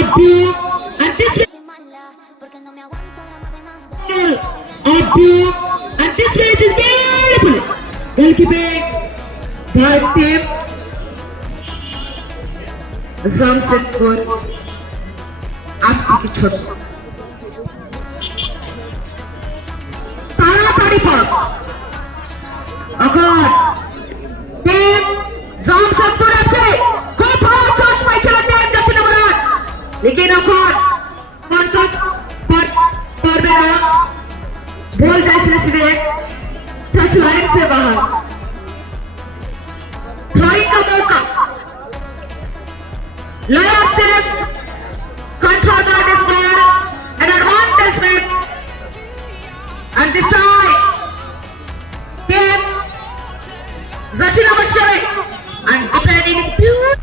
Abdul, and this Abdul, and this race is beautiful. Goalkeeping by team. Zamshedpur आपसी की छोड़ ताड़ाताड़ी पास अगर team Jamshedpur আছে খুব ভালো চান্স পাইছিল টিম যাচ্ছে না लेकिन এখন কন্ট্রাক্ট পারবে না বল যাইছিল সিধে टच लाइन से बाहर थ्रोइंग का मौका Last chance, control by this player, and advantage with, and this time, team Zashina Bashari, and defending beautiful.